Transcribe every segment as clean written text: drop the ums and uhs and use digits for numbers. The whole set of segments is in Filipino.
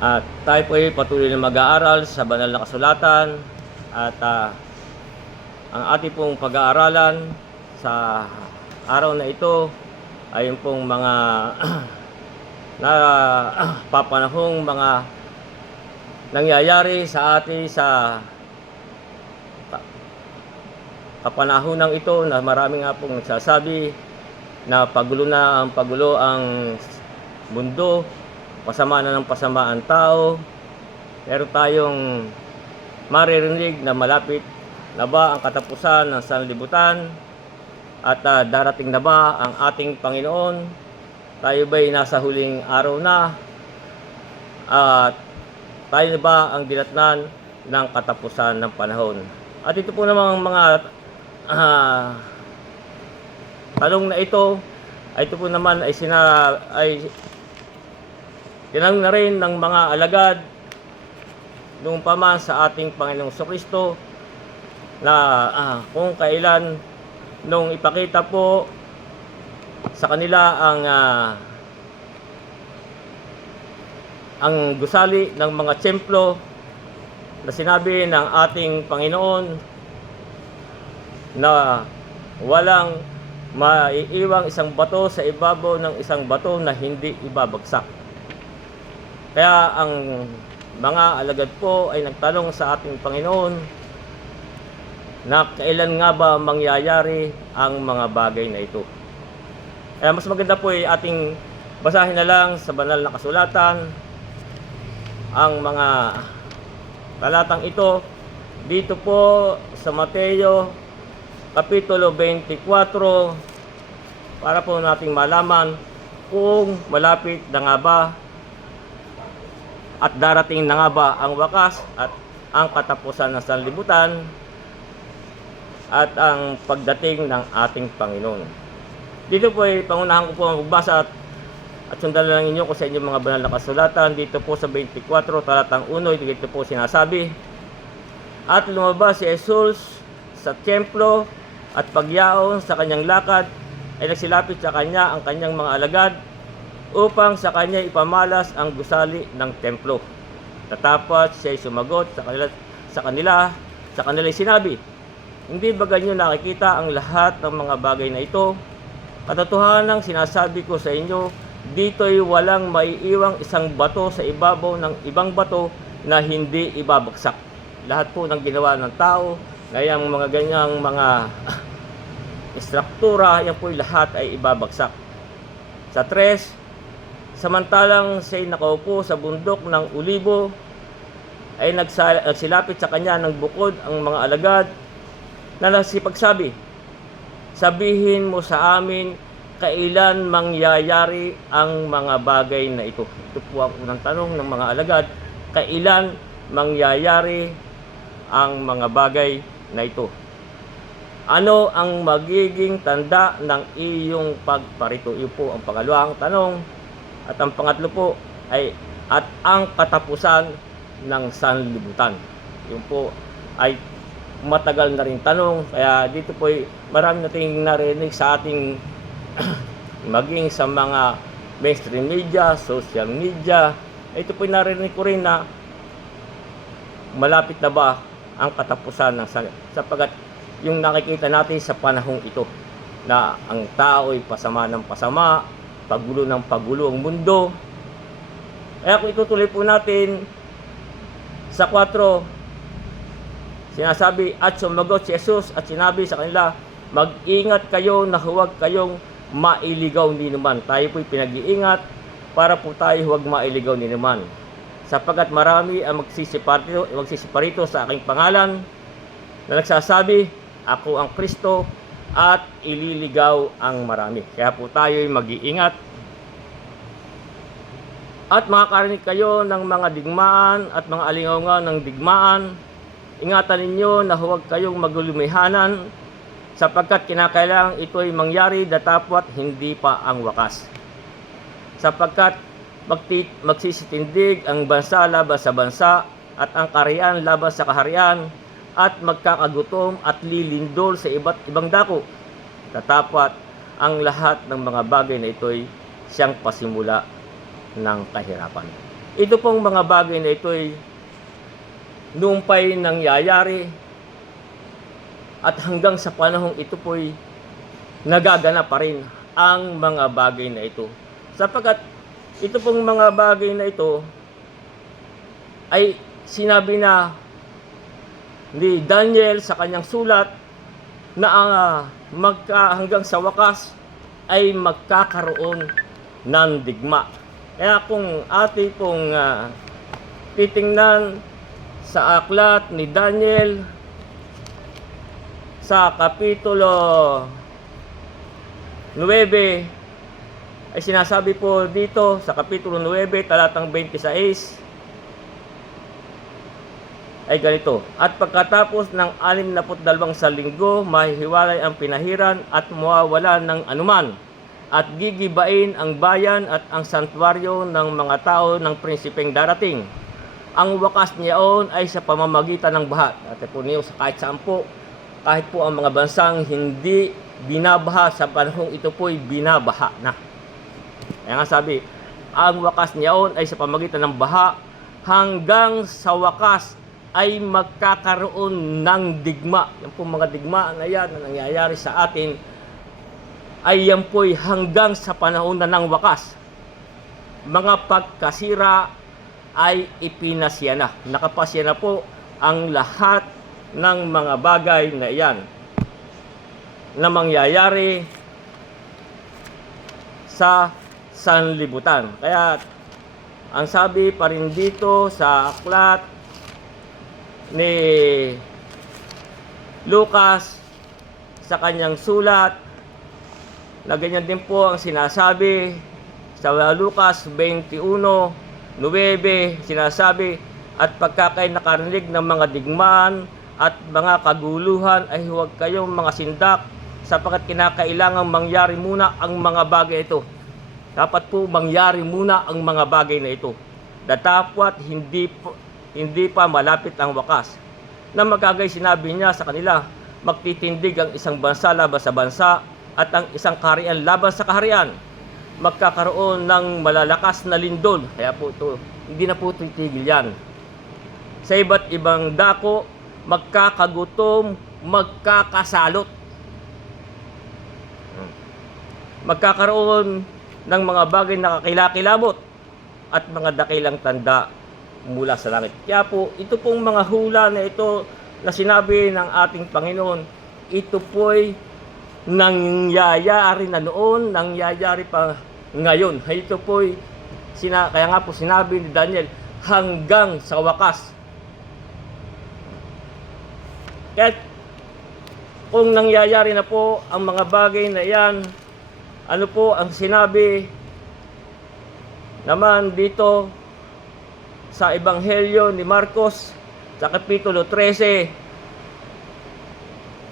At tayo po ay patuloy na mag-aaral sa banal na kasulatan at ang ating pong pag-aaralan sa araw na ito ay yung pong mga na papanahong mga nangyayari sa atin sa kapanahonang ito na marami nga pong nagsasabi na pagulo ang mundo, pasama na ng pasama ang tao. Pero tayong maririnig na malapit na ba ang katapusan ng sanlibutan at darating na ba ang ating Panginoon? Tayo ba'y nasa huling araw na? At tayo na ba ang dinatnan ng katapusan ng panahon? At ito po namang mga tanong na ito po naman ay tinanong na rin ng mga alagad noong pa man sa ating Panginoong Kristo na kung kailan nung ipakita po sa kanila ang gusali ng mga templo na sinabi ng ating Panginoon na walang maiiwang isang bato sa ibabaw ng isang bato na hindi ibabagsak. Kaya ang mga alagad po ay nagtanong sa ating Panginoon na kailan nga ba mangyayari ang mga bagay na ito. Kaya mas maganda po ay ating basahin na lang sa banal na kasulatan ang mga talatang ito dito po sa Mateo Kapitulo 24 para po nating malaman kung malapit na nga ba at darating na nga ba ang wakas at ang katapusan ng sanlibutan at ang pagdating ng ating Panginoon. Dito po ay pangunahan ko po magbasa at sundan lang inyo ko sa inyong mga banal na kasulatan. Dito po sa 24 talatang 1, dito po sinasabi, at lumabas si Jesus sa templo at pagyaon sa kanyang lakad ay nagsilapit sa kanya ang kanyang mga alagad upang sa kanya ipamalas ang gusali ng templo. Tatapos siya ay sumagot sa kanila sinabi, hindi ba ganyo nakikita ang lahat ng mga bagay na ito? Katotohanang sinasabi ko sa inyo, dito'y walang maiiwang isang bato sa ibabaw ng ibang bato na hindi ibabagsak. Lahat po ng ginawa ng tao na yung mga ganyang mga istruktura, yan po lahat ay ibabagsak. Sa 3, samantalang siya'y nakaupo sa bundok ng Ulibo, ay nagsilapit sa kanya ng bukod ang mga alagad na nagsipagsabi, sabihin mo sa amin, kailan mangyayari ang mga bagay na ito? Ito po ang unang tanong ng mga alagad, kailan mangyayari ang mga bagay na ito? Ano ang magiging tanda ng iyong pagparito? Iyon po ang pangalawang tanong. At ang pangatlo po ay at ang katapusan ng sanlibutan. Yun po ay matagal na rin tanong. Kaya dito po ay marami nating narinig sa ating maging sa mga mainstream media, social media. Ito po ay narinig ko rin na malapit na ba ang katapusan ng sanlibutan, sapagat yung nakikita natin sa panahong ito na ang tao ay pasama ng pasama, pagulo ng pagulo ang mundo. Kaya kung itutuloy po natin sa 4, sinasabi, at sumagot si Jesus at sinabi sa kanila, mag-ingat kayo na huwag kayong mailigaw ni naman. Tayo po'y pinag-iingat para po tayo huwag mailigaw ni naman, sapagat marami ang magsisiparito sa aking pangalan na nagsasabi, ako ang Kristo, at ililigaw ang marami. Kaya po tayo'y mag-iingat. At makakarinig kayo ng mga digmaan at mga alingaungaw ng digmaan. Ingatan ninyo na huwag kayong maglumihanan, sapagkat kinakailangan ito'y mangyari datapwat hindi pa ang wakas. Sapagkat magsisitindig ang bansa laban sa bansa at ang kaharian laban sa kaharian, at magkakagutom at lilindol sa iba't ibang dako. Tatapat ang lahat ng mga bagay na ito'y siyang pasimula ng kahirapan. Ito pong mga bagay na ito ay noong pa'y nangyayari at hanggang sa panahong ito po'y nagaganap pa rin ang mga bagay na ito. Sapagkat ito pong mga bagay na ito ay sinabi na ni Daniel sa kanyang sulat na hanggang sa wakas ay magkakaroon ng digma. Kaya kung ating pong titingnan sa aklat ni Daniel sa kapitulo 9, ay sinasabi po dito sa kapitulo 9 talatang 26 ay ganito: at pagkatapos ng 62 linggo, mahihiwalay ang pinahiran at mawawala ng anuman, at gigibain ang bayan at ang santuaryo ng mga tao ng prinsipeng darating. Ang wakas niyaon ay sa pamamagitan ng baha. At po niyo, kahit saan po, kahit po ang mga bansang hindi binabaha sa panahong ito po'y binabaha na. Kaya nga sabi, ang wakas niyaon ay sa pamamagitan ng baha, hanggang sa wakas ay magkakaroon ng digma. Yan po mga digma na yan na nangyayari sa atin, ay yan po'y hanggang sa panahon na ng wakas. Mga pagkasira ay ipinasya na. Nakapasya na po ang lahat ng mga bagay na iyan na mangyayari sa sanlibutan. Kaya ang sabi pa rin dito sa aklat ni Lucas sa kanyang sulat, na ganyan din po ang sinasabi sa Lucas 21:9, sinasabi, at pagka kayo nakarinig ng mga digmaan at mga kaguluhan, ay huwag kayong mga sindak, sapagkat kinakailangan mangyari muna ang mga bagay ito. Dapat po mangyari muna ang mga bagay na ito. Datapwat hindi pa malapit ang wakas. Na magagay sinabi niya sa kanila, magtitindig ang isang bansa laban sa bansa at ang isang kaharian laban sa kaharian. Magkakaroon ng malalakas na lindol. Kaya po ito, hindi na po titigil yan. Sa iba't ibang dako, magkakagutom, magkakasalot. Magkakaroon ng mga bagay na kakilakilabot at mga dakilang tanda mula sa langit. Kaya po, ito pong mga hula na ito na sinabi ng ating Panginoon, ito po'y nangyayari na noon, nangyayari pa ngayon. Ito po'y, kaya nga po sinabi ni Daniel, hanggang sa wakas. Kaya kung nangyayari na po ang mga bagay na yan, ano po ang sinabi naman dito sa Ebanghelyo ni Marcos sa kapitulo 13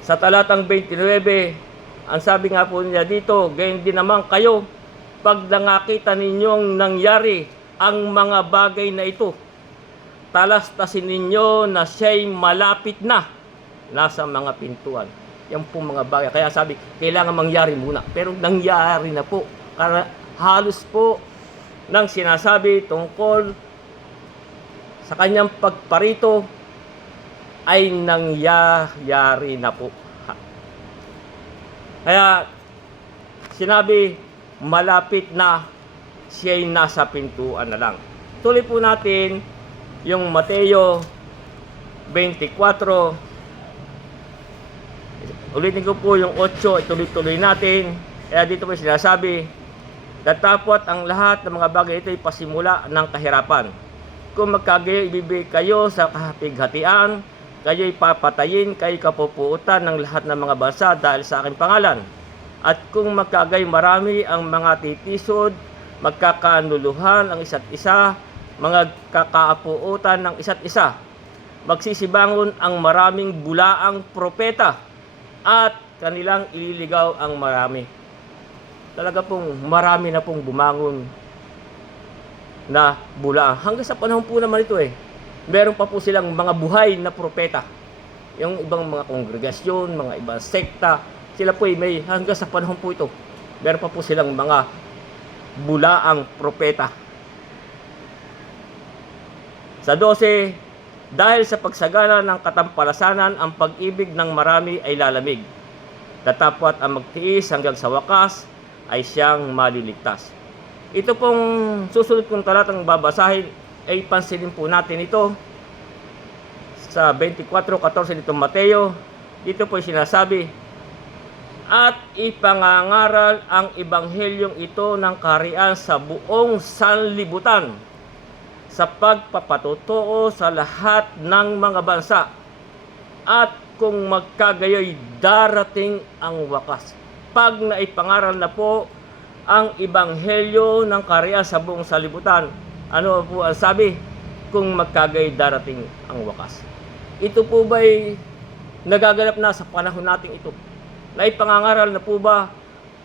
sa talatang 29, ang sabi nga po niya dito, gayon din naman kayo, pag nakita ninyong nangyari ang mga bagay na ito, talastasin ninyo na siya'y malapit na nasa mga pintuan. Yan po mga bagay. Kaya sabi, kailangan mangyari muna. Pero nangyari na po. Halos po nang sinasabi tungkol sa kanyang pagparito ay nangyayari na po. Kaya sinabi, malapit na, siya'y nasa pintuan na lang. Tuloy po natin yung Mateo 24. Ulitin ko po yung 8, ituloy-tuloy natin. Kaya dito po sinasabi, datapwat ang lahat ng mga bagay ito ay pasimula ng kahirapan. Kung magkagayo, ibibigay kayo sa kapighatian, kayo'y papatayin, kayo'y kapupuutan ng lahat ng mga bansa dahil sa aking pangalan. At kung magkagayo, marami ang mga titisod, magkakanuluhan ang isa't isa, mga kakaapuutan ng isa't isa. Magsisibangon ang maraming bulaang propeta, at kanilang ililigaw ang marami. Talaga pong marami na pong bumangon na bulaan. Hanggang sa panahon po naman ito meron pa po silang mga buhay na propeta. Yung ibang mga kongregasyon, mga ibang sekta, sila po may hanggang sa panahon po ito, meron pa po silang mga bulaang propeta. Sa 12, dahil sa pagsagana ng katampalasanan, ang pag-ibig ng marami ay lalamig. Datapwat ang magtiis hanggang sa wakas ay siyang maliligtas. Ito pong susunod kong talatang babasahin ay pansinin po natin ito sa 24:14 nitong Mateo. Dito po sinasabi, at ipangangaral ang ebanghelyong ito ng kaharian sa buong sanlibutan sa pagpapatotoo sa lahat ng mga bansa, at kung magkagayoy darating ang wakas. Pag naipangaral na po ang ebanghelyo ng kaharian sa buong sanlibutan, ano po ang sabi? Kung magkagayoy darating ang wakas. Ito po ba'y nagaganap na sa panahon nating ito? Naipangaral na po ba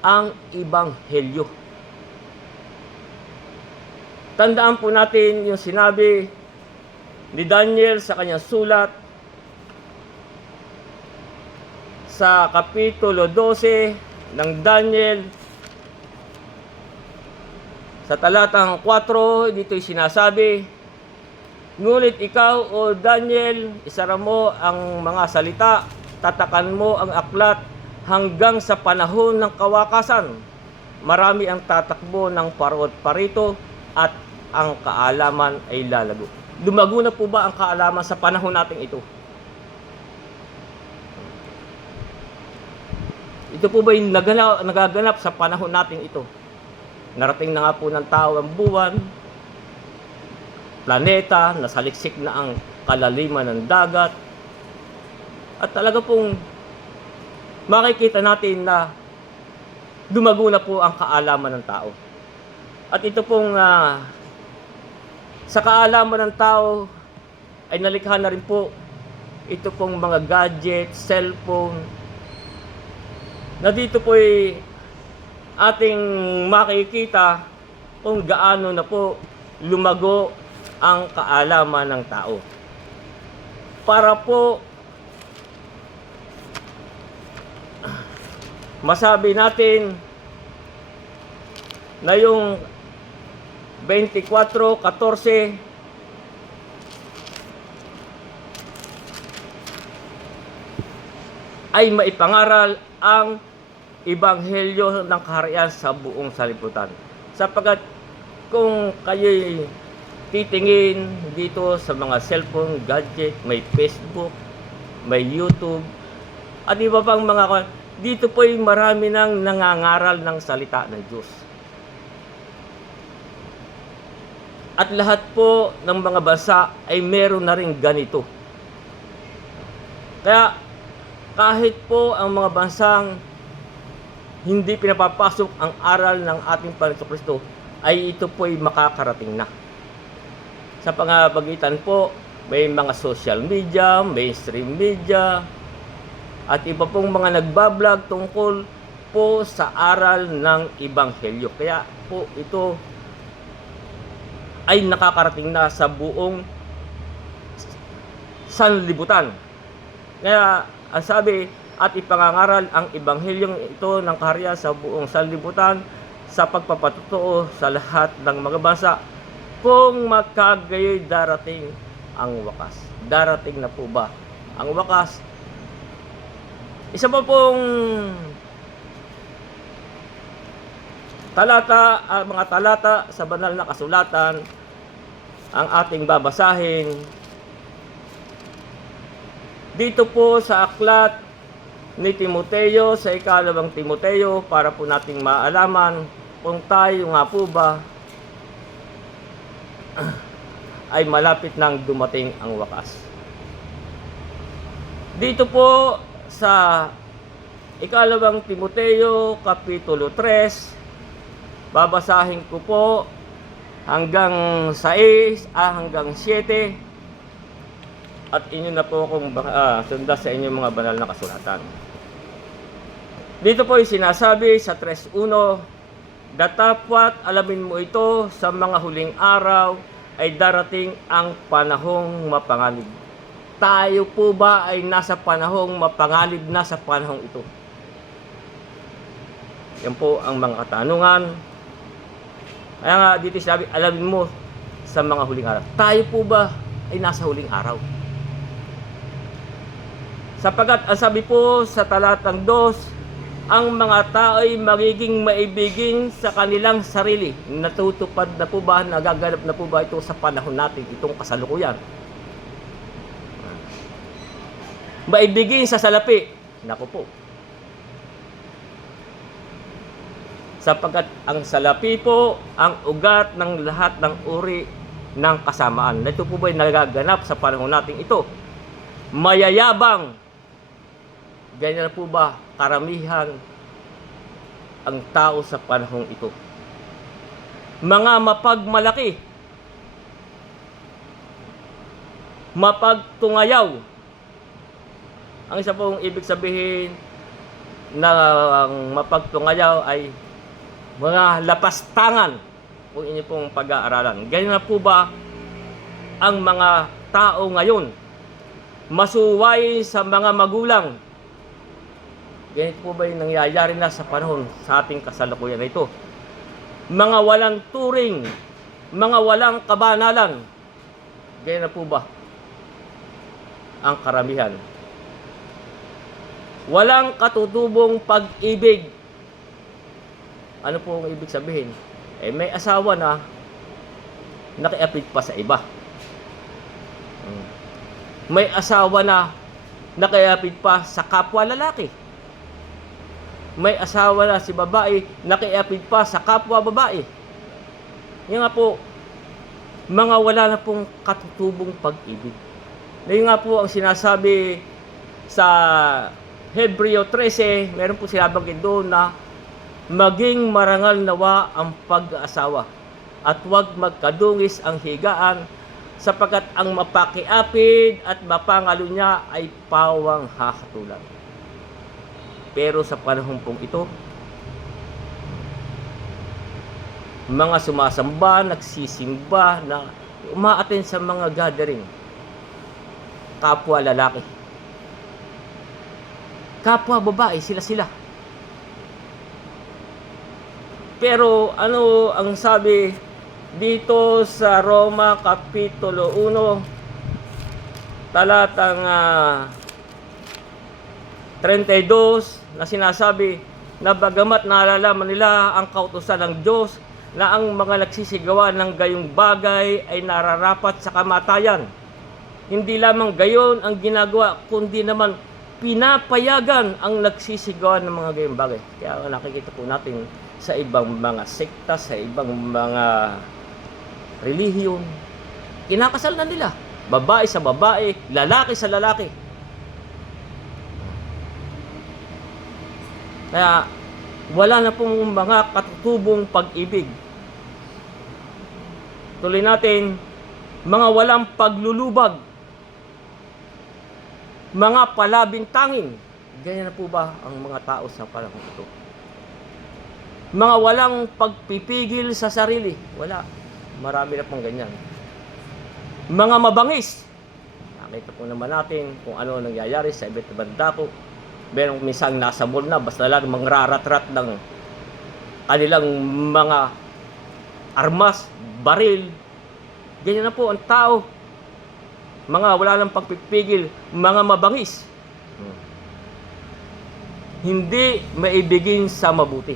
ang ebanghelyo? Tandaan po natin yung sinabi ni Daniel sa kanyang sulat sa Kapitulo 12 ng Daniel, sa talatang 4, dito'y sinasabi, ngunit ikaw, o Daniel, isara mo ang mga salita, tatakan mo ang aklat hanggang sa panahon ng kawakasan. Marami ang tatakbo ng parot parito at ang kaalaman ay lalago. Lumago na po ba ang kaalaman sa panahon nating ito? Ito po ba yung nagaganap sa panahon nating ito? Narating na nga po ng tao ang buwan, planeta, nasaliksik na ang kalaliman ng dagat, at talaga pong makikita natin na lumago na po ang kaalaman ng tao. At ito pong sa kaalaman ng tao ay nalikha na rin po ito pong mga gadget, cellphone, na dito po ay ating makikita kung gaano na po lumago ang kaalaman ng tao. Para po masabi natin na yung 24:14 ay maipangaral ang ebanghelyo ng kaharian sa buong sanlibutan. Sapagkat kung kayo'y titingin dito sa mga cellphone, gadget, may Facebook, may YouTube, at iba pang mga, dito po ay marami nang nangangaral ng salita ng Diyos. At lahat po ng mga bansa ay meron na rin ganito. Kaya kahit po ang mga bansang hindi pinapapasok ang aral ng ating Panginoon Kristo, ay ito po ay makakarating na. Sa pangapagitan po, may mga social media, mainstream media, at iba pong mga nagbablog tungkol po sa aral ng ebanghelyo. Kaya po ito ay nakakarating na sa buong sanlibutan. Kaya ang sabi, at ipangangaral ang ebanghelyong ito ng kaharian sa buong sanlibutan sa pagpapatotoo sa lahat ng mga bansa, kung magkagayoy darating ang wakas. Darating na po ba ang wakas? Isa pa pong talata, mga talata sa banal na kasulatan ang ating babasahin. Dito po sa aklat ni Timoteo, sa ikalawang Timoteo, para po nating maalaman kung tayo nga po ba ay malapit nang dumating ang wakas. Dito po sa ikalawang Timoteo, Kapitulo 3, babasahin ko po hanggang 6, hanggang 7, at inyo na po kung sundan sa inyong mga banal na kasulatan. Dito po ay sinasabi sa 3:1, datapwat alamin mo ito, sa mga huling araw ay darating ang panahong mapanganib. Tayo po ba ay nasa panahong mapanganib na sa panahong ito? Yan po ang mga katanungan. Kaya nga dito sabi, alamin mo sa mga huling araw. Tayo po ba ay nasa huling araw. Sapagkat ang sabi po sa talatang 2, ang mga tao ay magiging maibigin sa kanilang sarili. Natutupad na po ba, nagaganap na po ba ito sa panahon natin, itong kasalukuyan? Maibigin sa salapi. Naku po. Sapagkat ang salapi po ang ugat ng lahat ng uri ng kasamaan. Ito po ba ay nagaganap sa panahon natin ito? Mayayabang. Ganyan po ba karamihan ang tao sa panahong ito? Mga mapagmalaki, mapagtungayaw. Ang isa pong ibig sabihin ng mapagtungayaw ay mga lapastangan kung inyo pong pag-aaralan. Ganyan na po ba ang mga tao ngayon? Masuway sa mga magulang. Ganito po ba yung nangyayari na sa panahon sa ating kasalukuyan na ito? Mga walang turing, mga walang kabanalan. Ganyan na po ba ang karamihan? Walang katutubong pag-ibig. Ano po ang ibig sabihin? May asawa na nakiapid pa sa iba. May asawa na nakiapid pa sa kapwa lalaki. May asawa na si babae nakiapid pa sa kapwa babae. Yan nga po, mga wala na pong katutubong pag-ibig. Yan nga po ang sinasabi sa Hebreo 13, meron po sinabanggit doon na maging marangal nawa ang pag-aasawa at huwag magkadungis ang higaan sapagkat ang mapakiapid at mapangalo niya ay pawang hahatulan. Pero sa panahon pong ito, mga sumasamba, nagsisimba, na umaattend sa mga gathering, kapwa lalaki, kapwa babae, sila-sila. Pero ano ang sabi dito sa Roma Kapitulo 1, talatang 32, na sinasabi na bagamat nalalaman nila ang kautusan ng Diyos na ang mga nagsisigawa ng gayong bagay ay nararapat sa kamatayan. Hindi lamang gayon ang ginagawa, kundi naman pinapayagan ang nagsisigawa ng mga gayong bagay. Kaya nakikita po natin sa ibang mga sekta, sa ibang mga relihiyon, kinakasal na nila. Babae sa babae, lalaki sa lalaki. Kaya wala na pong mga katutubong pag-ibig. Tuloy natin, mga walang paglulubag, mga palabintangin. Ganyan na po ba ang mga tao sa panahon ito? Mga walang pagpipigil sa sarili. Wala. Marami na pong ganyan. Mga mabangis. Nakita po naman natin kung ano nangyayari sa iba't ibang dako. Merong minsan nasa mall na, basta lang mangrarat-rat ng kanilang mga armas, baril. Ganyan na po ang tao. Mga wala lang pagpipigil, mga mabangis. Hindi maibigin sa mabuti.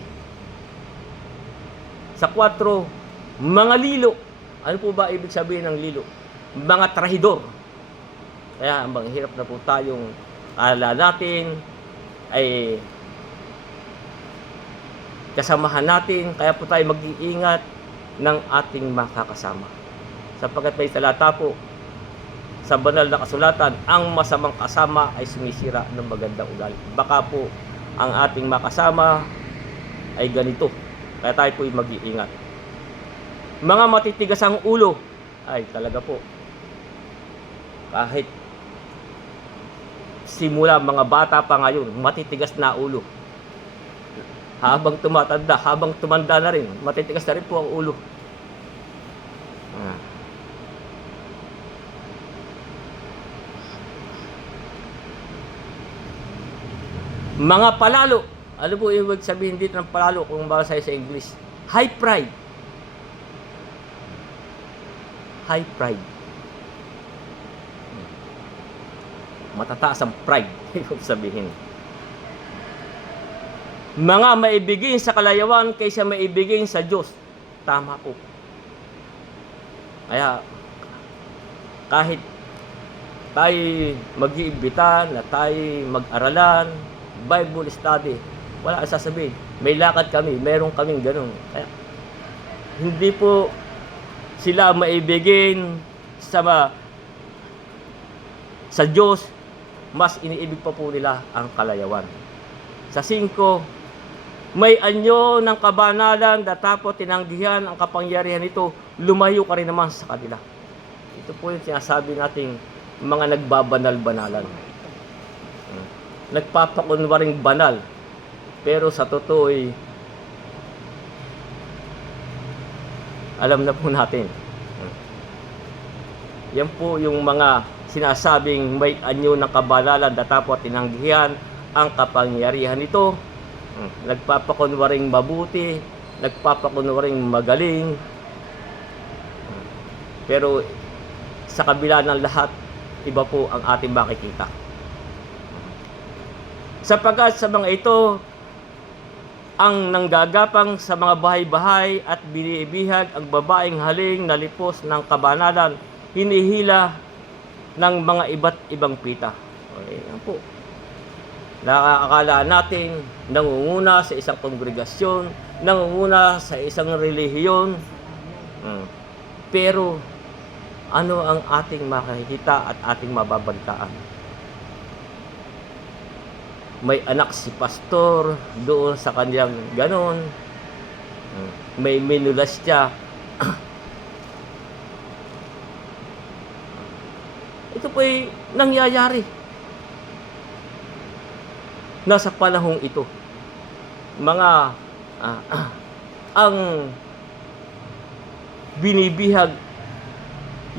Sa 4, mga lilo. Ano po ba ibig sabihin ng lilo? Mga trahidor. Kaya ang hirap na po tayong alala natin ay kasamahan natin. Kaya po tayo mag-iingat ng ating makakasama. Sapagkat may talata po sa banal na kasulatan, ang masamang kasama ay sumisira ng magandang ugali. Baka po ang ating makasama ay ganito. Kaya tayo po'y mag-iingat. Mga matitigas ang ulo, ay talaga po, kahit simula mga bata pa ngayon, matitigas na ulo. Habang tumatanda, habang tumanda na rin, matitigas na rin po ang ulo. Mga palalo. Ano po ibig sabihin dito ng palalo kung basa sa English? High pride. High pride. matataas ang pride, ibig sabihin. Mga maibigin sa kalayawan kaysa maibigin sa Diyos. Tama po. Kaya, kahit tayo mag-iimbita na tayo mag-aralan, Bible study, wala ang sasabihin. May lakad kami, meron kaming ganun. Kaya, hindi po sila maibigin sa Diyos, mas iniibig pa po nila ang kalayawan. Sa 5, may anyo ng kabanalan datapot tinanggihan ang kapangyarihan nito, lumayo ka rin naman sa kanila. Ito po yung sinasabi nating mga nagbabanal-banalan. Nagpapakunwaring banal, pero sa totoo ay alam na po natin. Yan po yung mga sinasabing may anyo ng kabanalan datapot tinanggihan ang kapangyarihan nito. Nagpapakunwaring mabuti, nagpapakunwaring magaling, pero sa kabila ng lahat, iba po ang ating makikita. Sapagkat sa mga ito, ang nanggagapang sa mga bahay-bahay at binibihag ang babaeng haling na lipos ng kabanalan, hinihila ng mga iba't ibang pita. Okay, yan po. Nakakakala natin nangunguna sa isang kongregasyon, nangunguna sa isang relihiyon. Pero ano ang ating makikita at ating mababantaan? May anak si pastor doon sa kanyang ganon. May minulas siya. Ito po'y nangyayari. Nasa panahong ito, mga ang binibihag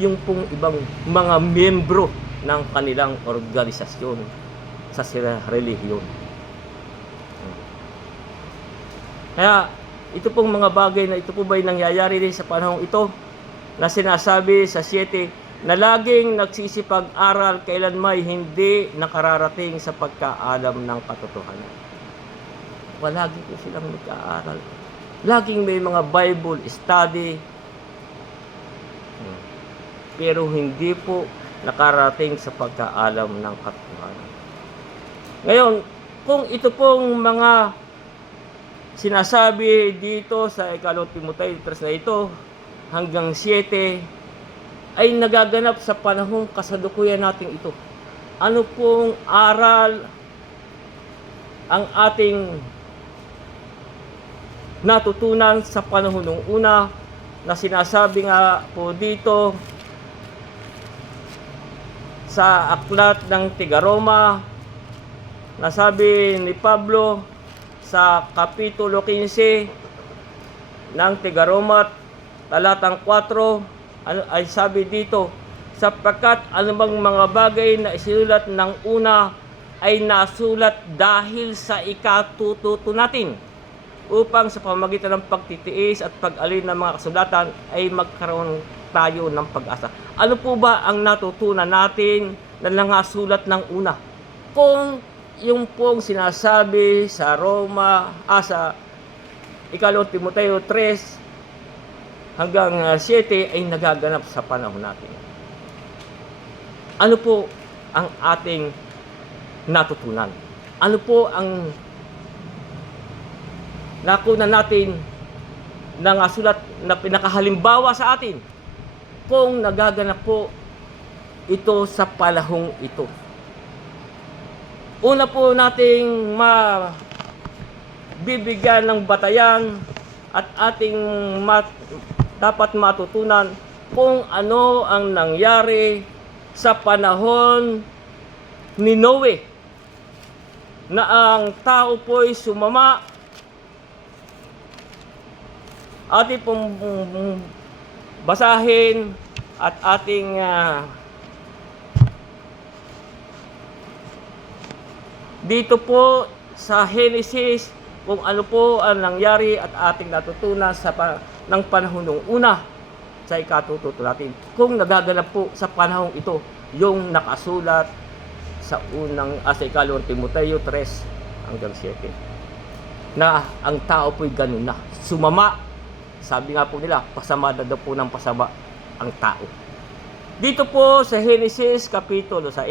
yung pong ibang mga miyembro ng kanilang organisasyon sa relihiyon. Kaya ito pong mga bagay na ito po ba'y nangyayari din sa panahong ito na sinasabi sa 7 na laging nagsisipag-aral kailanmay hindi nakararating sa pagkaalam ng katotohanan. Palagi po silang nag-aaral. Laging may mga Bible study. Pero hindi po nakarating sa pagkaalam ng katotohanan. Ngayon, kung ito pong mga sinasabi dito sa 2 Timoteo 3 na ito hanggang 7, ay nagaganap sa panahong kasalukuyan natin ito. Ano pong aral ang ating natutunan sa panahon ng una na sinasabi nga po dito sa aklat ng Tiga-Roma, nasabi ni Pablo sa Kapitulo 15 ng Tiga-Roma, talatang 4, ay sabi dito, sapagkat anumang mga bagay na isinulat ng una ay nasulat dahil sa ikatututo natin, upang sa pamamagitan ng pagtitiis at pag-alin ng mga kasulatan ay magkaroon tayo ng pag-asa. Ano po ba ang natutunan natin na nangasulat ng una? Kung yung pong sinasabi sa sa 2 Timoteo 3 hanggang 7 ay nagaganap sa panahon natin. Ano po ang ating natutunan? Ano po ang nakunan natin na sulat na pinakahalimbawa sa atin kung nagaganap po ito sa panahong ito? Una po nating bibigyan ng batayan at ating dapat matutunan kung ano ang nangyari sa panahon ni Noe, na ang tao po'y sumama. Ating pong basahin at ating dito po sa Genesis kung ano po ang nangyari at ating natutunan ng panahon ng una sa ikatututo natin. Kung nagaganap po sa panahong ito yung nakasulat sa sa ikalawang Timoteo 3 hanggang 7 na ang tao po'y ganun na, sumama. Sabi nga po nila, pasama na daw po ng pasama ang tao. Dito po sa Genesis Kapitulo 6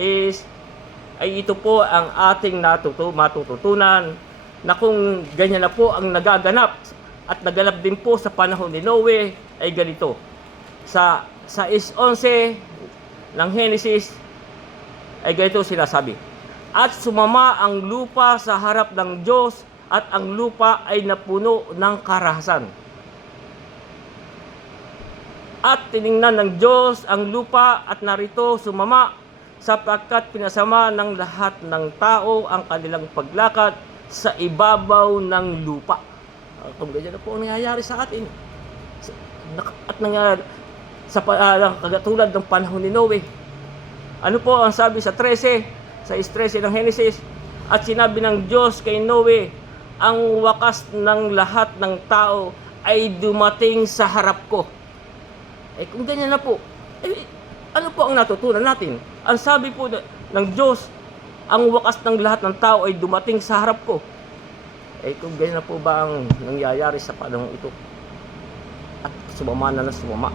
ay ito po ang ating matututunan na kung ganyan na po ang nagaganap at naganap din po sa panahon ni Noe ay ganito. Sa 6:11 ng Genesis ay ganito sinasabi. At sumama ang lupa sa harap ng Diyos at ang lupa ay napuno ng karahasan. At tiningnan ng Diyos ang lupa at narito sumama sapagkat pinasama ng lahat ng tao ang kanilang paglakad sa ibabaw ng lupa. Kung ganyan na po ang nangyayari sa atin. At nangyayari sa katulad ng panahon ni Noe. Ano po ang sabi sa 13 ng Genesis? At sinabi ng Diyos kay Noe, ang wakas ng lahat ng tao ay dumating sa harap ko. Kung ganyan na po, ano po ang natutunan natin? Ang sabi po ng Diyos, ang wakas ng lahat ng tao ay dumating sa harap ko. Kung ganyan na po ba ang nangyayari sa panahon ito? At sumama na sumama.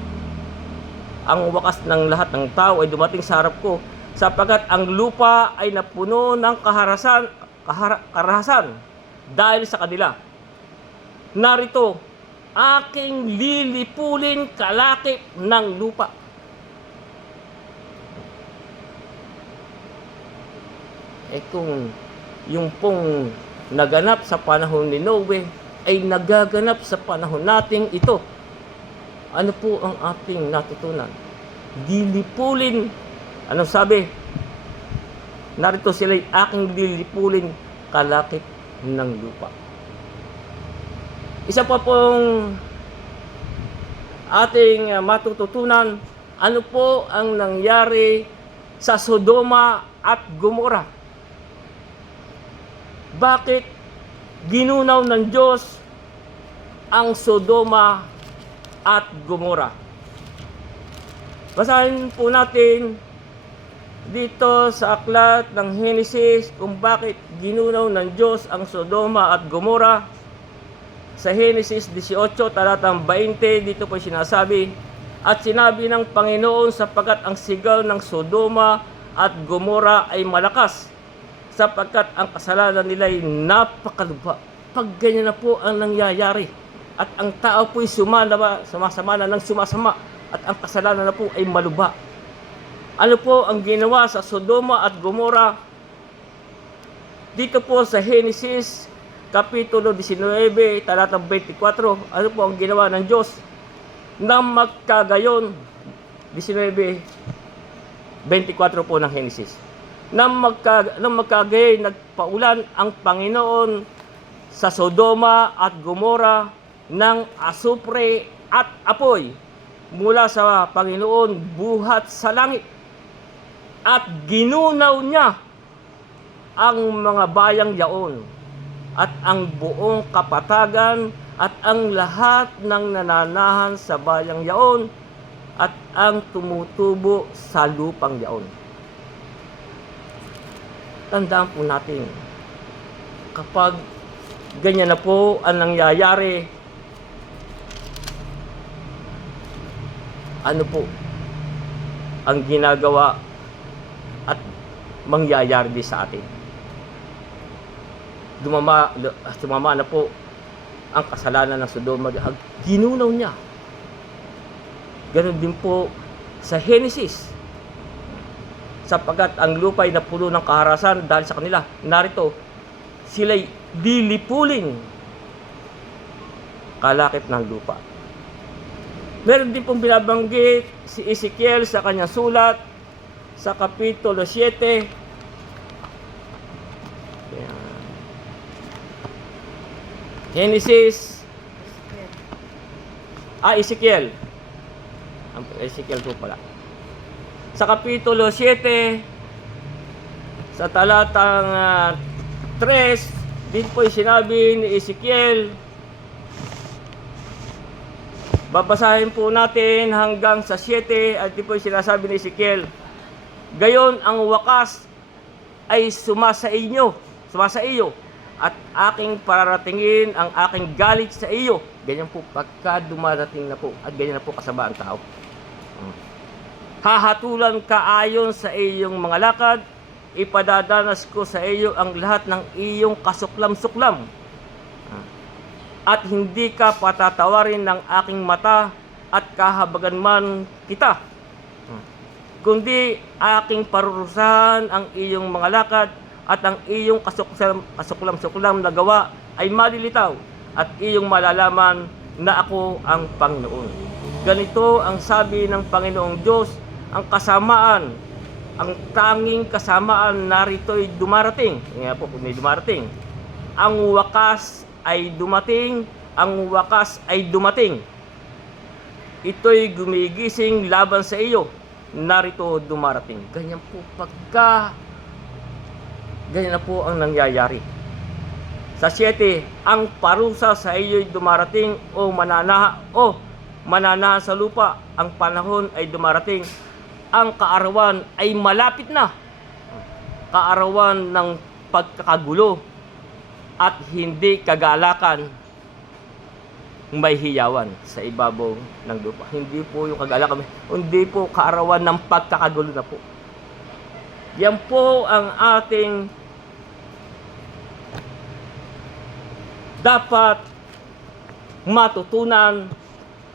Ang wakas ng lahat ng tao ay dumating sa harap ko, sapagkat ang lupa ay napuno ng karahasan dahil sa kanila. Narito, aking lilipulin kalakip ng lupa. Kung yung pong naganap sa panahon ni Noe ay nagaganap sa panahon nating ito, ano po ang ating natutunan? Lilipulin. Anong sabi? Narito sila'y aking lilipulin kalakip ng lupa. Isa pa pong ating matututunan, ano po ang nangyari sa Sodoma at Gomora? Bakit ginunaw ng Diyos ang Sodoma at Gomora? Basahin po natin dito sa aklat ng Genesis kung bakit ginunaw ng Diyos ang Sodoma at Gomora. Sa Genesis 18 talatang 20, dito po sinasabi, at sinabi ng Panginoon, sapagkat ang sigaw ng Sodoma at Gomora ay malakas, sapagkat ang kasalanan nila ay napakalubha. Pag ganyan na po ang nangyayari at ang tao po'y sumasama na ng sumasama at ang kasalanan na po ay malubha. Ano po ang ginawa sa Sodoma at Gomora? Dito po sa Genesis Kapitulo 19, talatang 24, ano po ang ginawa ng Diyos? Nang magkagayon, 19:24 po ng Genesis. Nang magkagayon, nagpaulan ang Panginoon sa Sodoma at Gomora ng asupre at apoy mula sa Panginoon buhat sa langit. At ginunaw niya ang mga bayang yaon at ang buong kapatagan at ang lahat ng nananahan sa bayang yaon at ang tumutubo sa lupang yaon. Tandaan po natin, kapag ganyan na po ang nangyayari, ano po ang ginagawa at mangyayari din sa atin? Sumama na po ang kasalanan ng Sodoma. Ginunaw niya. Ganon din po sa Genesis. Sapagkat ang lupa ay napuno ng kaharasan dahil sa kanila. Narito, sila'y lilipulin kalakip ng lupa. Meron din pong binabanggit si Ezekiel sa kanyang sulat sa Kapitulo 7. Genesis. Ezekiel. Ezekiel po pala. Sa Kapitulo 7, sa talatang 3, din po sinabi ni Ezekiel. Babasahin po natin hanggang sa 7 at din po sinasabi ni Ezekiel. Gayon ang wakas ay sumasa iyo, at aking pararatingin ang aking galit sa iyo. Ganyan po pagka dumarating na po, at ganyan na po kasama ang tao. Hahatulan ka ayon sa iyong mga lakad, ipadadanas ko sa iyo ang lahat ng iyong kasuklam-suklam. At hindi ka patatawarin ng aking mata at kahabagan man kita. Kundi aking parurusahan ang iyong mga lakad at ang iyong kasuklam-suklam na gawa ay malilitaw at iyong malalaman na ako ang Panginoon. Ganito ang sabi ng Panginoong Diyos, ang kasamaan, ang tanging kasamaan narito'y dumarating. Ngayon po, kung may dumarating. Ang wakas ay dumating, ang wakas ay dumating. Ito'y gumigising laban sa iyo, narito dumarating. Ganyan po pagka, ganyan na po ang nangyayari. Sa 7, ang parusa sa iyo'y dumarating o mananahan sa lupa, ang panahon ay dumarating. Ang kaarawan ay malapit na. Kaarawan ng pagkakagulo at hindi kagalakan, may hiyawan sa ibabaw ng lupa. Hindi po yung kagalakan, hindi po kaarawan ng pagkakagulo na po. Yan po ang ating dapat matutunan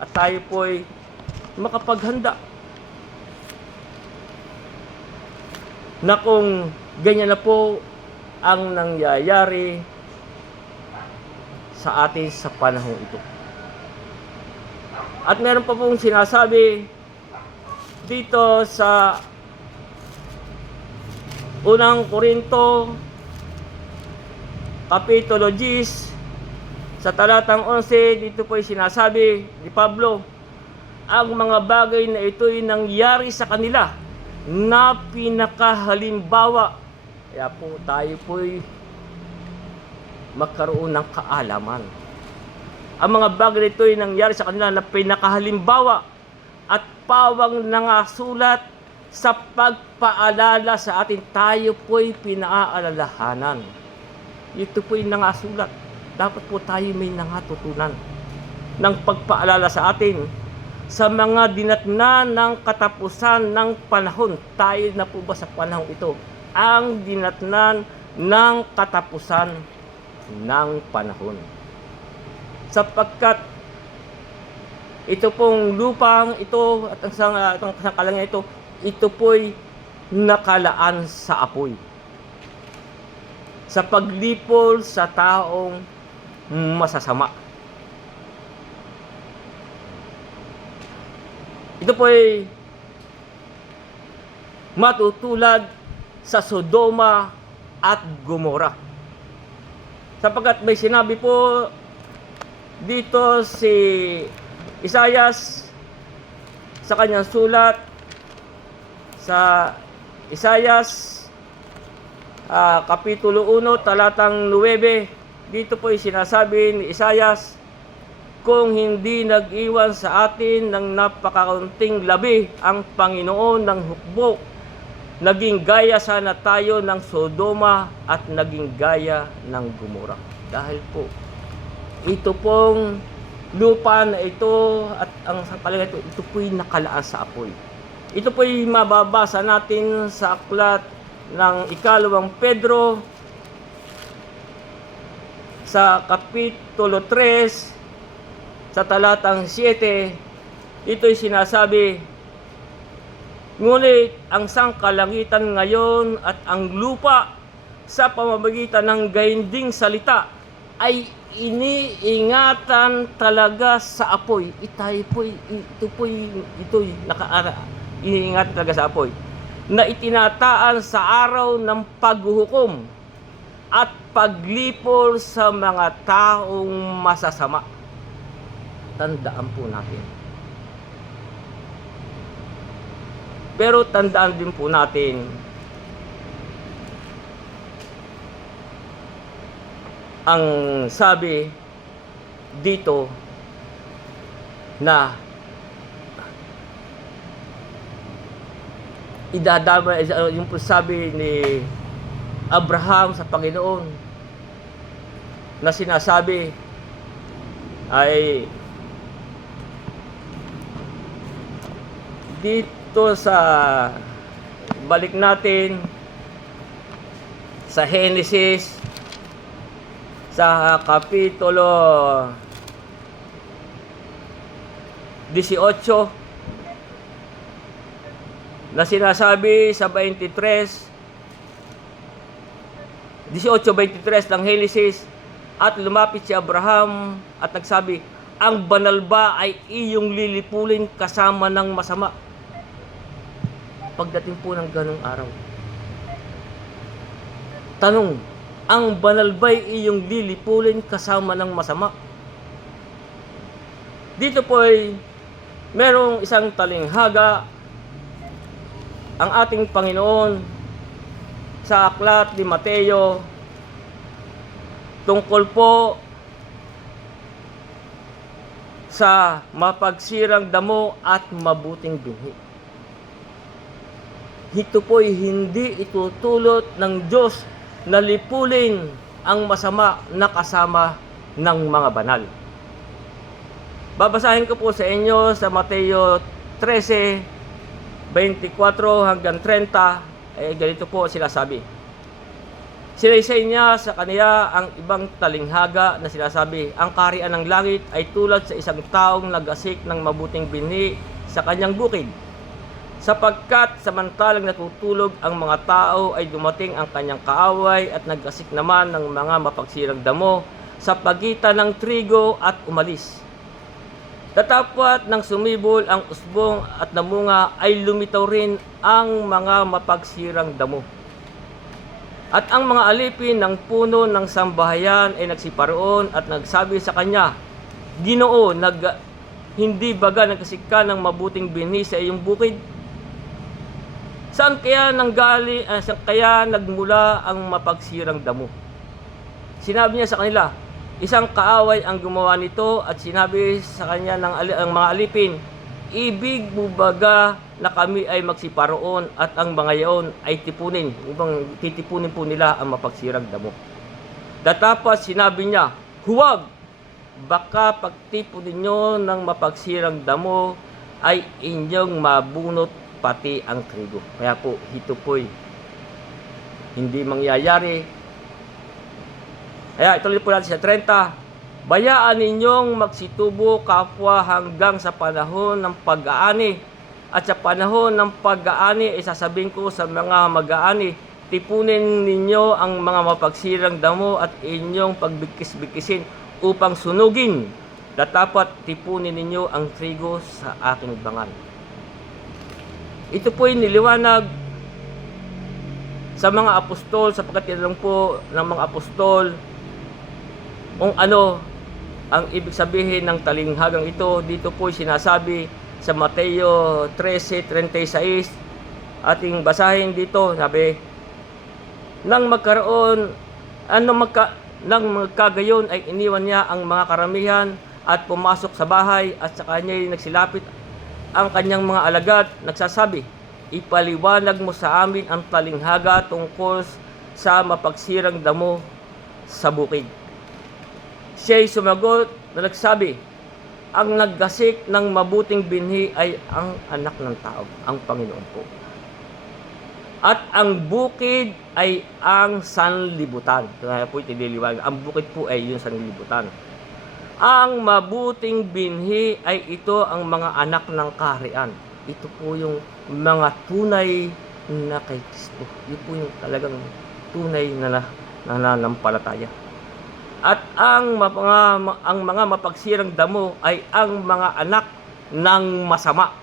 at tayo po'y makapaghanda na kung ganyan na po ang nangyayari sa atin sa panahon ito. At meron pa pong sinasabi dito sa unang Korinto Kapitulo 10 sa talatang 11, dito po ay sinasabi ni Pablo, ang mga bagay na ito'y nangyari sa kanila na pinakahalimbawa. Kaya po tayo po'y magkaroon ng kaalaman. Ang mga bagay na ito'y nangyari sa kanila na pinakahalimbawa at pawang nangasulat sa pagpaalala sa atin. Tayo po'y pinaalalahanan. Ito po'y nangasulat. Dapat po tayo may nangatutunan ng pagpaalala sa atin sa mga dinatnan ng katapusan ng panahon. Tayo na po ba sa panahon ito ang dinatnan ng katapusan ng panahon? Sapagkat ito pong lupang ito at ang sangkalangan ito po'y nakalaan sa apoy sa paglipol sa taong masasama. Ito po'y matutulad sa Sodoma at Gomora. Sapagkat may sinabi po dito si Isayas sa kanyang sulat sa Isayas Kapitulo 1, talatang 9. Dito po ay sinasabi ni Isayas, kung hindi nag-iwan sa atin ng napakaunting labi ang Panginoon ng hukbo, naging gaya sana tayo ng Sodoma at naging gaya ng Gomora. Dahil po, ito pong lupa na ito at ang sangkalangan ito po'y nakalaan sa apoy. Ito po'y mababasa natin sa aklat ng ikalawang Pedro sa Kapitulo 3 sa talatang 7. Ito'y sinasabi, ngunit ang sangkalangitan ngayon at ang lupa sa pamamagitan ng gayunding salita ay iniingatan talaga sa apoy. Ito'y iniingatan talaga sa apoy, na itinataan sa araw ng paghuhukom at paglipol sa mga taong masasama. Tandaan po natin. Pero tandaan din po natin ang sabi dito na idadama, yung sabi ni Abraham sa Panginoon na sinasabi ay dito sa balik natin sa Genesis sa kapitulo 18 na sinasabi sa 18:23 ng Genesis, at lumapit si Abraham at nagsabi, ang banal ba ay iyong lilipulin kasama ng masama? Pagdating po ng ganong araw, tanong, ang banal ba ay iyong lilipulin kasama ng masama? Dito po ay merong isang talinghaga ang ating Panginoon sa aklat ni Mateo tungkol po sa mapagsirang damo at mabuting binhi. Ito po'y hindi itutulot ng Diyos na lipulin ang masama na kasama ng mga banal. Babasahin ko po sa inyo sa Mateo 13:24 hanggang 30, ganito po sila sabi. Sinaysay niya sa kaniya ang ibang talinghaga na sinasabi, ang kaharian ng langit ay tulad sa isang taong nagasik ng mabuting binhi sa kanyang bukid. Sapagkat samantalang natutulog ang mga tao ay dumating ang kanyang kaaway at nagasik naman ng mga mapagsirang damo sa pagitan ng trigo at umalis. Tatapwat ng sumibol ang usbong at namunga ay lumitaw rin ang mga mapagsirang damo. At ang mga alipin ng puno ng sambahayan ay nagsiparoon at nagsabi sa kanya, Ginoo, hindi baga nagkasik ka ng mabuting binhi sa iyong bukid? Saan kaya nagmula ang mapagsirang damo? Sinabi niya sa kanila, isang kaaway ang gumawa nito, at sinabi sa kanya ng mga alipin, ibig mo baga na kami ay magsiparoon at ang mga yaon ay tipunin, titipunin po nila ang mapagsirang damo. Datapos sinabi niya, huwag, baka pagtipunin nyo ng mapagsirang damo ay inyong mabunot pati ang trigo. Kaya po, ito po'y hindi mangyayari. Kaya ituloy po natin sa 30. Bayaan ninyong magsitubo kapwa hanggang sa panahon ng pag-aani. At sa panahon ng pag-aani ay sasabihin ko sa mga mag-aani, tipunin ninyo ang mga mapagsirang damo at inyong pagbigkis-bigkisin upang sunugin. Datapat tipunin ninyo ang trigo sa aking bangal. Ito po'y niliwanag sa mga apostol, sapagkat tinanong po ng mga apostol kung ano ang ibig sabihin ng talinghagang ito. Dito po'y sinasabi sa Mateo 13:36, ating basahin dito, sabi, nang magkagayon ay iniwan niya ang mga karamihan at pumasok sa bahay, at sa kanya'y nagsilapit ang kanyang mga alagad, nagsasabi, ipaliwanag mo sa amin ang talinghaga tungkol sa mapagsirang damo sa bukid. Siya'y sumagot na nagsabi, ang naggasik ng mabuting binhi ay ang anak ng tao, ang Panginoon po. At ang bukid ay ang sanlibutan. Kaya po itiniliwanag, ang bukid po ay yung sanlibutan. Ang mabuting binhi ay ito ang mga anak ng kaharian. Ito po yung mga tunay na kay Kristo. Ito po yung talagang tunay na nananampalataya. At ang mga mapagsirang damo ay ang mga anak ng masama.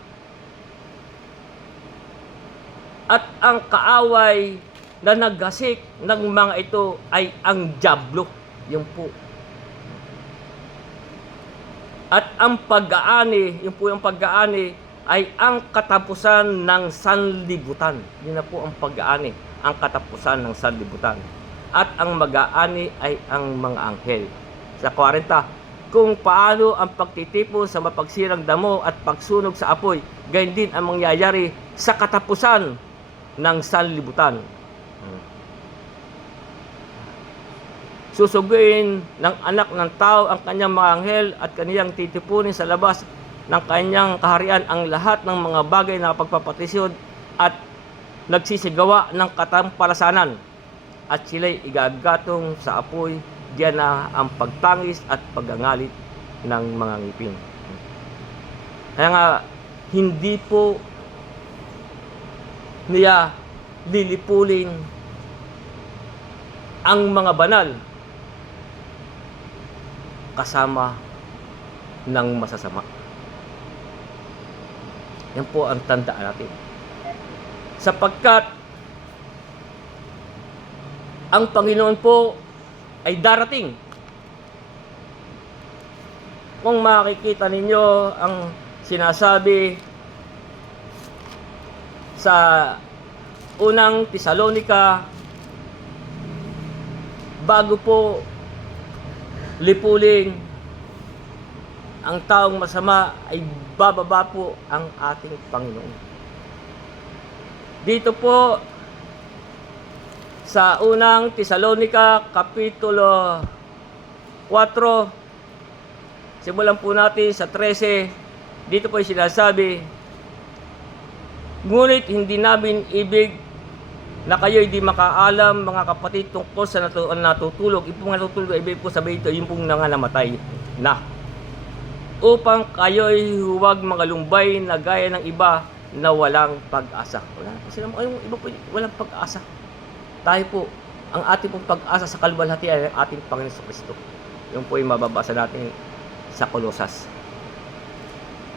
At ang kaaway na naggasik ng mga ito ay ang dyablo. Yun po. At ang pag-aani, yun po yung pag-aani, ay ang katapusan ng sanlibutan. Yun na po ang pag-aani, ang katapusan ng sanlibutan. At ang mag-aani ay ang mga anghel. Sa 40, kung paano ang pagtitipon sa mapagsirang damo at pagsunog sa apoy, gayon din ang mangyayari sa katapusan ng sanlibutan. susuguin ng anak ng tao ang kanyang mga anghel at kaniyang titipunin sa labas ng kanyang kaharian ang lahat ng mga bagay na pagpapatisod at nagsisigawa ng katampalasanan, at sila'y igagatong sa apoy. Diyan na ang pagtangis at paggangalit ng mga ngipin. Kaya nga, hindi po niya lilipulin ang mga banal kasama ng masasama. Yan po ang tandaan natin. Sapagkat ang Panginoon po ay darating. Kung makikita ninyo ang sinasabi sa unang Tesalonica, bago po lipulin ang taong masama ay bababa po ang ating Panginoon. Dito po sa unang Tesalonica Kapitulo 4, simulan po natin sa 13. Dito po ay sinasabi, ngunit hindi namin ibig na kayo'y di makaalam, mga kapatid, tungkol sa natutulog. Yung pong natutulog, ibig po sabihin ito, yung pong nangamatay na. Upang kayo'y huwag mangalumbay na gaya ng iba na walang pag-asa. Kasi yung iba po, walang pag-asa. Tayo po, ang ating pong pag-asa sa kaluwalhatian ay ang ating Panginoon Kristo. Yung po yung mababasa natin sa Kolosas.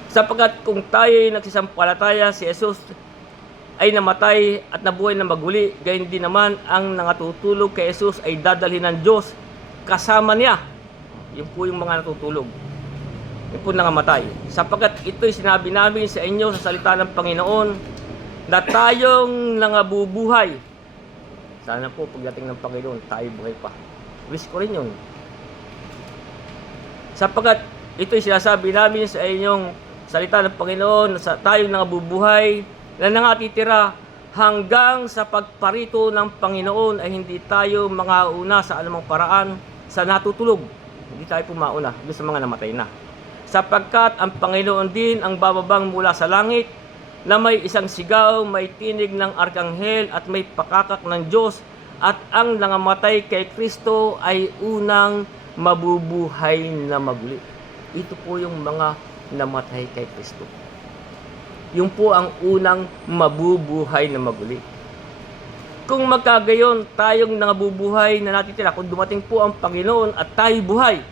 Sapagkat kung tayo'y nagsisampalataya, si Jesus ay namatay at nabuhay na maguli, gayon din naman ang nangatutulog kay Jesus ay dadalhin ng Diyos kasama niya. Yun po yung mga natutulog. Yun po nangamatay. Sapagkat ito'y sinabi namin sa inyo sa salita ng Panginoon na tayong nangabubuhay. Sana po pagdating ng Panginoon, tayo buhay pa. Wish ko rin yun. Sapagkat ito'y sinasabi namin sa inyong salita ng Panginoon na tayong nangabubuhay na nangatitira hanggang sa pagparito ng Panginoon ay hindi tayo mangauna sa anumang paraan sa natutulog. Hindi tayo pumauna doon sa mga namatay na. Sapagkat ang Panginoon din ang bababang mula sa langit na may isang sigaw, may tinig ng arkanghel at may pakakak ng Diyos, at ang nangamatay kay Kristo ay unang mabubuhay na maguli. Ito po yung mga namatay kay Kristo. Yung po ang unang mabubuhay na maguli. Kung magkagayon, tayong nangabubuhay na natitira, kung dumating po ang Panginoon at tayo buhay,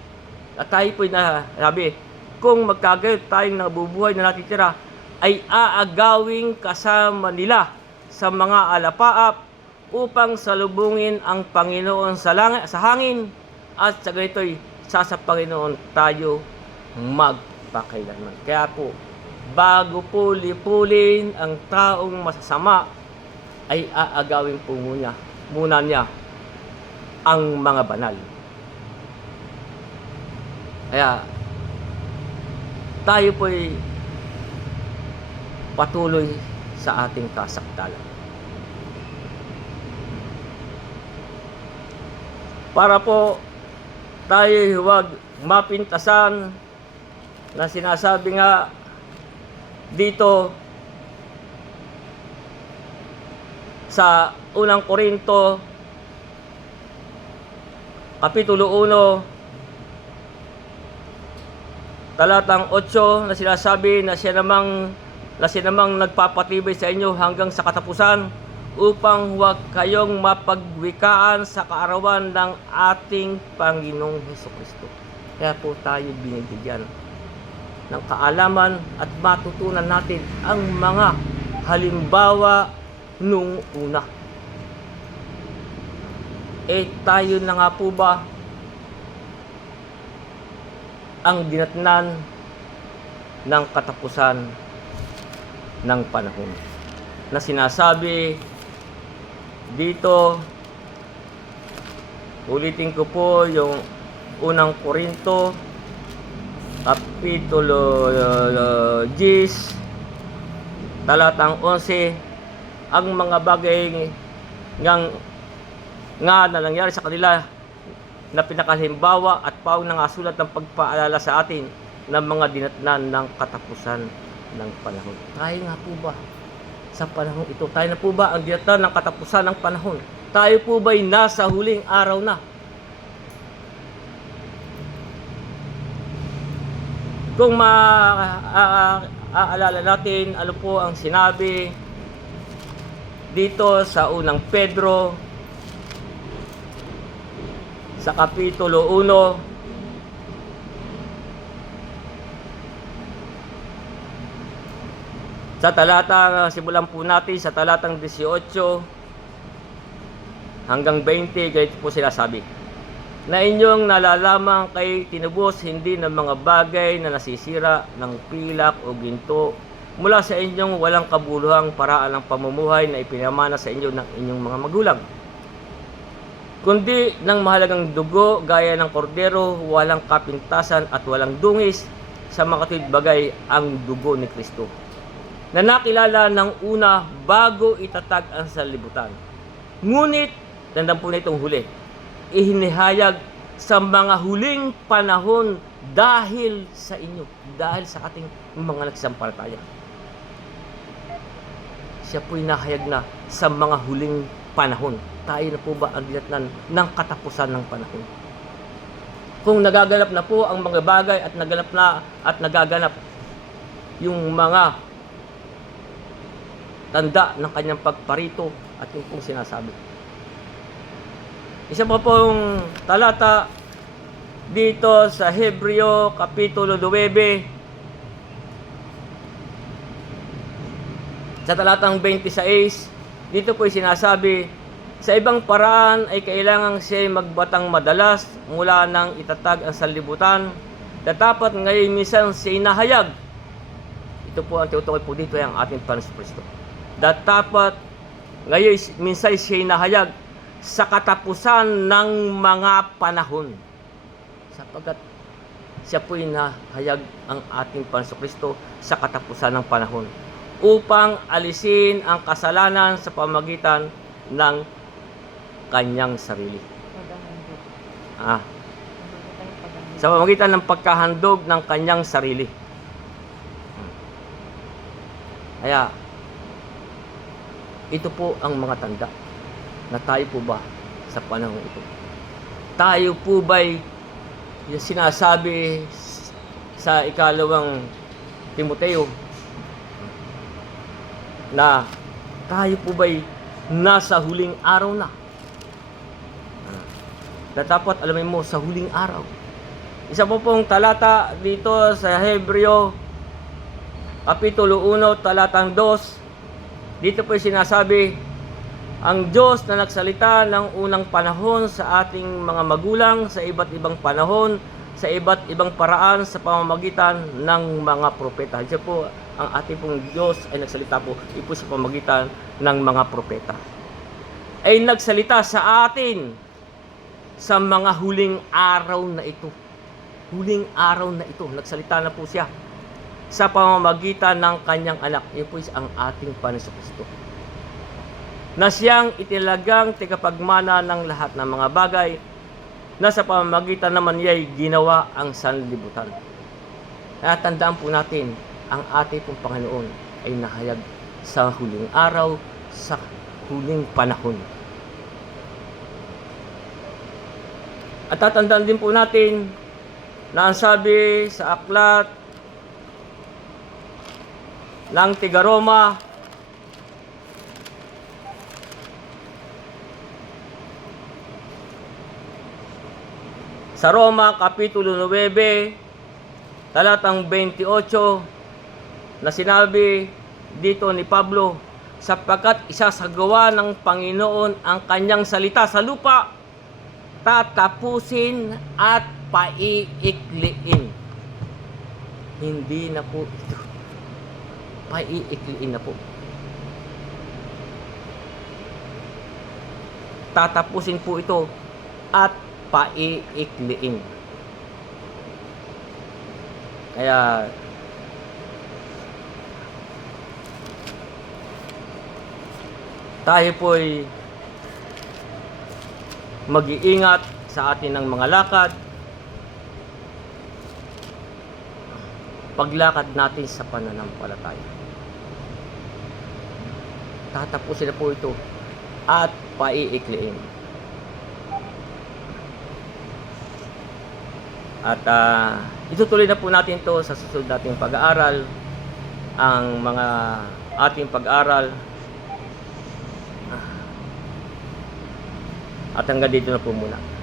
at tayo po'y nasabi, kung magkagayon, tayong nangabubuhay na natitira, ay aagawing kasama nila sa mga alapaap upang salubungin ang Panginoon sa hangin, at sa ganito'y sa Panginoon tayo magpakailanman. Kaya po, bago po lipulin ang taong masasama, ay aagawin po muna niya ang mga banal. Kaya tayo po'y patuloy sa ating kasakdalan. Para po tayo huwag mapintasan na sinasabi nga dito sa unang Korinto Kapitulo 1 talatang 8 na sinasabi na siya namang nagpapatibay sa inyo hanggang sa katapusan, upang huwag kayong mapagwikaan sa kaarawan ng ating Panginoong Hesukristo. Kaya po tayo binibigyan ng kaalaman at matutunan natin ang mga halimbawa nung una. Tayo na nga po ba ang dinatnan ng katapusan ng panahon na sinasabi dito? Ulitin ko po yung unang Korinto Kapitulo 10 talatang 11, ang mga bagay nga na nangyari sa kanila na pinakahalimbawa at pawang nangasulat ng pagpaalala sa atin ng mga dinatnan ng katapusan ng panahon. Tayo nga po ba sa panahon ito? Tayo na po ba ang dinatnan ng katapusan ng panahon? Tayo po ba'y nasa huling araw na? Kung maaalala natin, ano po ang sinabi dito sa unang Pedro, sa Kapitulo 1, sa talata, simulan po natin sa talatang 18 hanggang 20, ganito po sinasabi. Na inyong nalalamang kay tinubos hindi ng mga bagay na nasisira ng pilak o ginto mula sa inyong walang kabuluhang paraan ng pamumuhay na ipinamana sa inyo ng inyong mga magulang, kundi ng mahalagang dugo gaya ng kordero, walang kapintasan at walang dungis, sa mga katulad bagay ang dugo ni Kristo, na nakilala ng una bago itatag ang sanlibutan. Ngunit, tandaan po na itong huli, ihinihayag sa mga huling panahon dahil sa inyo, dahil sa ating mga nagsampalataya. Siya po'y nahayag na sa mga huling panahon. Tayo na po ba ang dinatnan ng katapusan ng panahon? Kung nagaganap na po ang mga bagay at naganap na at nagaganap yung mga tanda ng kanyang pagparito at yung pong sinasabi. Isa pa pong talata dito sa Hebreo Kapitulo 9, sa talatang 26, dito po sinasabi, sa ibang paraan ay kailangang siya magbatang madalas mula nang itatag ang sanlibutan, dapat ngayon minsan siya nahayag. Ito po ang tinutukoy po dito ay ang ating Panginoon Kristo. Dapat ngayon minsan siya nahayag sa katapusan ng mga panahon, sapagkat siya po'y nahayag ang ating Panginoon Kristo sa katapusan ng panahon upang alisin ang kasalanan sa pamamagitan ng kanyang sarili. Sa pamamagitan ng pagkahandog ng kanyang sarili. Kaya ito po ang mga tanda na tayo po ba sa panahon ito? Tayo po ba'y yung sinasabi sa ikalawang Timoteo na tayo po ba'y nasa huling araw na? Na dapat alamin mo sa huling araw. Isa po pong talata dito sa Hebreo Kapitulo 1, talatang 2, dito po sinasabi, ang Diyos na nagsalita ng unang panahon sa ating mga magulang sa iba't ibang panahon, sa iba't ibang paraan sa pamamagitan ng mga propeta. Diyan po, ang ating pong Diyos ay nagsalita po, ito sa pamamagitan ng mga propeta. Ay nagsalita sa atin sa mga huling araw na ito. Huling araw na ito, nagsalita na po siya sa pamamagitan ng kanyang anak. Ito po ang ating Panginoon Kristo, na siyang itinagang tagapagmana ng lahat ng mga bagay, na sa pamamagitan naman niya'y ginawa ang sanlibutan. Kaya tandaan po natin, ang ating pong Panginoon ay nahayag sa huling araw, sa huling panahon. At tatandaan din po natin na ang sabi sa aklat ng Tiga-Roma, sa Roma Kapitulo 9, talatang 28, na sinabi dito ni Pablo, sapagkat isasagawa ng Panginoon ang kanyang salita sa lupa, tatapusin at paiikliin. Hindi na po ito. Paiikliin na po. Tatapusin po ito at paiikliin. Kaya tayo po'y mag-iingat sa atin ng mga lakad, paglakad natin sa pananampalataya. Tatapusin na po ito at paiikliin. At itutuloy na po natin to sa susunod nating pag-aaral. Ang mga ating pag-aaral at hanggang dito na po muna.